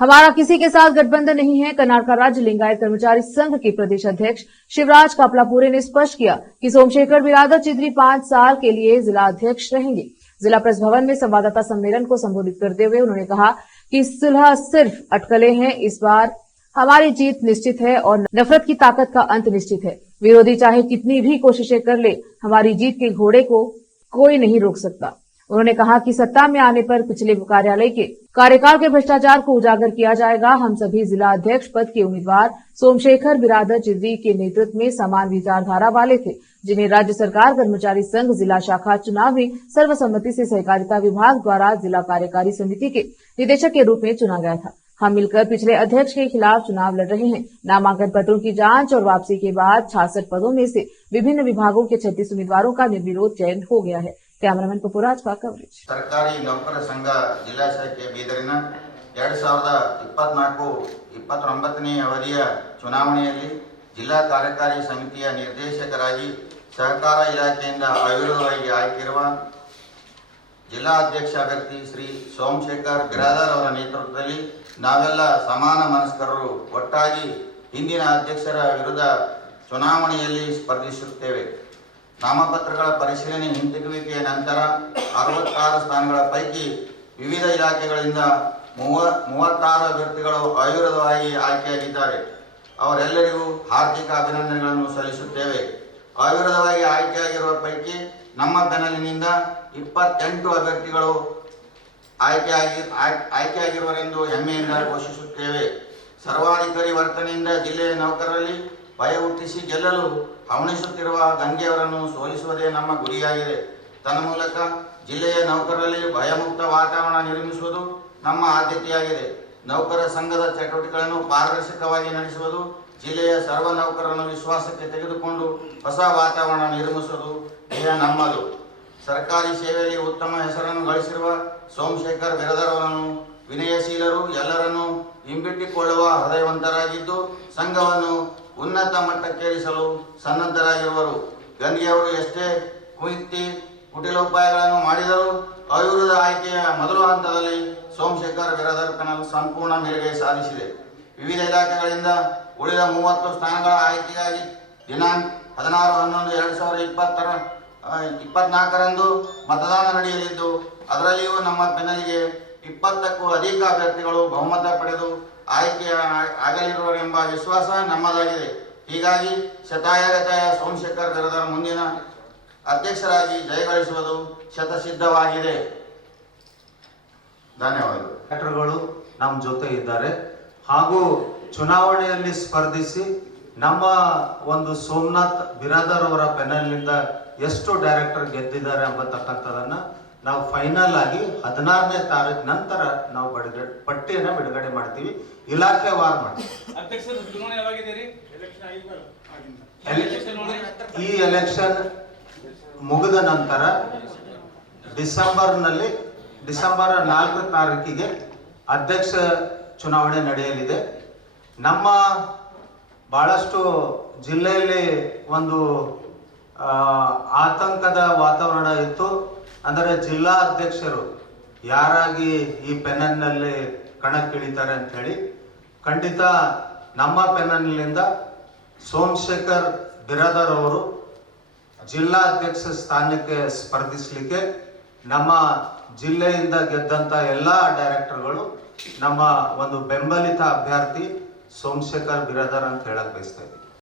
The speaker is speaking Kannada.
हमारा किसी के साथ गठबंधन नहीं है। कर्नाटक राज्य लिंगायत कर्मचारी संघ के प्रदेश अध्यक्ष शिवराज कापलापुरे ने स्पष्ट किया कि सोमशेखर बिरादर चिद्री 5 साल के लिए जिला अध्यक्ष रहेंगे। जिला प्रेस भवन में संवाददाता सम्मेलन को संबोधित करते हुए उन्होंने कहा कि सुलह सिर्फ अटकलें हैं। इस बार हमारी जीत निश्चित है और नफरत की ताकत का अंत निश्चित है। विरोधी चाहे कितनी भी कोशिशें कर ले, हमारी जीत के घोड़े को कोई नहीं रोक सकता। उन्होंने कहा कि सत्ता में आने पर पिछले कार्यालय के कार्यकाल के भ्रष्टाचार को उजागर किया जाएगा। हम सभी जिला अध्यक्ष पद के उम्मीदवार सोमशेखर बिरादर चिद्री के नेतृत्व में समान विचारधारा वाले थे, जिन्हें राज्य सरकार कर्मचारी संघ जिला शाखा चुनाव में सर्वसम्मति से सहकारिता विभाग द्वारा जिला कार्यकारी समिति के निदेशक के रूप में चुना गया था। हम मिलकर पिछले अध्यक्ष के खिलाफ चुनाव लड़ रहे हैं। नामांकन पत्रों की जांच और वापसी के बाद 66 पदों में से विभिन्न विभागों के 36 उम्मीदवारों का निर्विरोध चयन हो गया है। कैमरामैन पपुराज का कवरेज। सरकारी नौकर संघ जिला शाखे ಬೀದರಿನ 2024-29ನೇ ಅವಧಿಯ ಚುನಾವಣೆಯಲ್ಲಿ ಜಿಲ್ಲಾ ಕಾರ್ಯಕಾರಿ ಸಮಿತಿಯ ನಿರ್ದೇಶಕರಾಗಿ ಸಹಕಾರ ಇಲಾಖೆಯಿಂದ ಅವಿರೋಧವಾಗಿ ಆಯ್ಕೆಯಿರುವ ಜಿಲ್ಲಾ ಅಧ್ಯಕ್ಷ ಅಭ್ಯರ್ಥಿ ಶ್ರೀ ಸೋಮಶೇಖರ್ ಬಿರಾದರ್ ಅವರ ನೇತೃತ್ವದಲ್ಲಿ ನಾವೆಲ್ಲ ಸಮಾನ ಮನಸ್ಕರರು ಒಟ್ಟಾಗಿ ಹಿಂದಿನ ಅಧ್ಯಕ್ಷರ ವಿರುದ್ಧ ಚುನಾವಣೆಯಲ್ಲಿ ಸ್ಪರ್ಧಿಸುತ್ತೇವೆ। ನಾಮಪತ್ರಗಳ ಪರಿಶೀಲನೆ ಹಿಂತೆಗೆಯುವಿಕೆಯ ನಂತರ 66 ಸ್ಥಾನಗಳ ಪೈಕಿ ವಿವಿಧ ಇಲಾಖೆಗಳಿಂದ 36 ಅಭ್ಯರ್ಥಿಗಳು ಅವಿರೋಧವಾಗಿ ಆಯ್ಕೆಯಾಗಿದ್ದಾರೆ। ಅವರೆಲ್ಲರಿಗೂ ಹಾರ್ದಿಕ ಅಭಿನಂದನೆಗಳನ್ನು ಸಲ್ಲಿಸುತ್ತೇವೆ। ಅವಿರೋಧವಾಗಿ ಆಯ್ಕೆಯಾಗಿರುವ ಪೈಕಿ ನಮ್ಮ ಬೆನ್ನಲಿನಿಂದ 28 ಅಭ್ಯರ್ಥಿಗಳು ಆಯ್ಕೆಯಾಗಿರುವರೆಂದು ಹೆಮ್ಮೆಯಿಂದ ಘೋಷಿಸುತ್ತೇವೆ। ಸರ್ವಾಧಿಕಾರಿ ವರ್ತನೆಯಿಂದ ಜಿಲ್ಲೆಯ ನೌಕರರಲ್ಲಿ ಭಯ ಹುಟ್ಟಿಸಿ ಗೆಲ್ಲಲು ಹವಣಿಸುತ್ತಿರುವ ಗಂಗೆಯವರನ್ನು ಸೋಲಿಸುವುದೇ ನಮ್ಮ ಗುರಿಯಾಗಿದೆ। ತನ್ಮೂಲಕ ಜಿಲ್ಲೆಯ ನೌಕರರಲ್ಲಿ ಭಯಮುಕ್ತ ವಾತಾವರಣ ನಿರ್ಮಿಸುವುದು ನಮ್ಮ ಆದ್ಯತೆಯಾಗಿದೆ। ನೌಕರ ಸಂಘದ ಚಟುವಟಿಕೆಗಳನ್ನು ಪಾರದರ್ಶಕವಾಗಿ ನಡೆಸುವುದು, ಜಿಲ್ಲೆಯ ಸರ್ವ ನೌಕರರನ್ನು ವಿಶ್ವಾಸಕ್ಕೆ ತೆಗೆದುಕೊಂಡು ಹೊಸ ವಾತಾವರಣ ನಿರ್ಮಿಸುವುದು ಧ್ಯೇಯ ನಮ್ಮದು। ಸರ್ಕಾರಿ ಸೇವೆಯಲ್ಲಿ ಉತ್ತಮ ಹೆಸರನ್ನು ಗಳಿಸಿರುವ ಸೋಮಶೇಖರ್ ಬಿರಾದರ್ ಅವರನ್ನು ವಿನಯಶೀಲರು, ಎಲ್ಲರನ್ನೂ ಹಿಂಬಿಟ್ಟಿಕೊಳ್ಳುವ ಹೃದಯವಂತರಾಗಿದ್ದು ಸಂಘವನ್ನು ಉನ್ನತ ಮಟ್ಟಕ್ಕೇರಿಸಲು ಸನ್ನದ್ಧರಾಗಿರುವರು। ಗಂಗೆಯವರು ಎಷ್ಟೇ ಕುಟಿಲೋಪಾಯಗಳನ್ನು ಮಾಡಿದರೂ ಅವಿರೋಧ ಆಯ್ಕೆಯ ಮೊದಲ ಹಂತದಲ್ಲಿ ಸೋಮಶೇಖರ್ ಬಿರಾದರ್ ಪ್ಯಾನಲ್ ಸಂಪೂರ್ಣ ಮೇಲುಗೈ ಸಾಧಿಸಿದೆ। ವಿವಿಧ ಇಲಾಖೆಗಳಿಂದ ಉಳಿದ 30 ಸ್ಥಾನಗಳ ಆಯ್ಕೆಗಾಗಿ ದಿನಾಂಕ 16/11/2024ರಂದು ಮತದಾನ ನಡೆಯಲಿದ್ದು, ಅದರಲ್ಲಿಯೂ ನಮ್ಮ ಬೆನ್ನಲ್ಲಿಗೆ 20ಕ್ಕೂ ಅಧಿಕ ಅಭ್ಯರ್ಥಿಗಳು ಬಹುಮತ ಪಡೆದು ಆಯ್ಕೆಯಾಗಲಿರುವರೆಂಬ ವಿಶ್ವಾಸ ನಮ್ಮದಾಗಿದೆ। ಹೀಗಾಗಿ ಶತಾಯಗತಾಯ ಸೋಮಶೇಖರ್ ಬಿರಾದರ್ ಮುಂದಿನ ಅಧ್ಯಕ್ಷರಾಗಿ ಜಯಗಳಿಸುವುದು ಶತಸಿದ್ಧವಾಗಿದೆ। ಧನ್ಯವಾದಗಳು। ಡಾಕ್ಟರ್ಗಳು ನಮ್ಮ ಜೊತೆ ಇದ್ದಾರೆ ಹಾಗೂ ಚುನಾವಣೆಯಲ್ಲಿ ಸ್ಪರ್ಧಿಸಿ ನಮ್ಮ ಒಂದು ಸೋಮನಾಥ್ ಬಿರಾದರ್ ಅವರ ಪ್ಯಾನಲ್ನಿಂದ ಎಷ್ಟು ಡೈರೆಕ್ಟರ್ ಗೆದ್ದಿದ್ದಾರೆ ಎಂಬತಕ್ಕಂಥದನ್ನ ನಾವು ಫೈನಲ್ ಆಗಿ 16ನೇ ತಾರೀಕು ನಂತರ ನಾವು ಪಟ್ಟಿಯನ್ನು ಬಿಡುಗಡೆ ಮಾಡ್ತೀವಿ, ಇಲಾಖೆ ವಾರ್ ಮಾಡ್ತೀವಿ। ಈ ಎಲೆಕ್ಷನ್ ಮುಗಿದ ನಂತರ ಡಿಸೆಂಬರ್ 4 ತಾರೀಕಿಗೆ ಅಧ್ಯಕ್ಷ ಚುನಾವಣೆ ನಡೆಯಲಿದೆ। ನಮ್ಮ ಬಹಳಷ್ಟು ಜಿಲ್ಲೆಯಲ್ಲಿ ಒಂದು ಆತಂಕದ ವಾತಾವರಣ ಇತ್ತು। ಅಂದರೆ ಜಿಲ್ಲಾ ಅಧ್ಯಕ್ಷರು ಯಾರಾಗಿ ಈ ಪೆನ್ನಲ್ನಲ್ಲಿ ಕಣಕ್ಕಿಳಿತಾರೆ ಅಂತ ಹೇಳಿ, ಖಂಡಿತ ನಮ್ಮ ಪೆನ್ನಲ್ನಿಂದ ಸೋಮಶೇಖರ್ ಬಿರಾದರ್ ಅವರು ಜಿಲ್ಲಾ ಅಧ್ಯಕ್ಷ ಸ್ಥಾನಕ್ಕೆ ಸ್ಪರ್ಧಿಸಲಿಕ್ಕೆ ನಮ್ಮ ಜಿಲ್ಲೆಯಿಂದ ಗೆದ್ದಂತ ಎಲ್ಲ ಡೈರೆಕ್ಟರ್ಗಳು ನಮ್ಮ ಒಂದು ಬೆಂಬಲಿತ ಅಭ್ಯರ್ಥಿ ಸೋಮಶೇಖರ್ ಬಿರಾದರ್ ಅಂತ ಹೇಳಕ್ ಬಯಸ್ತಾ ಇದ್ದೀವಿ।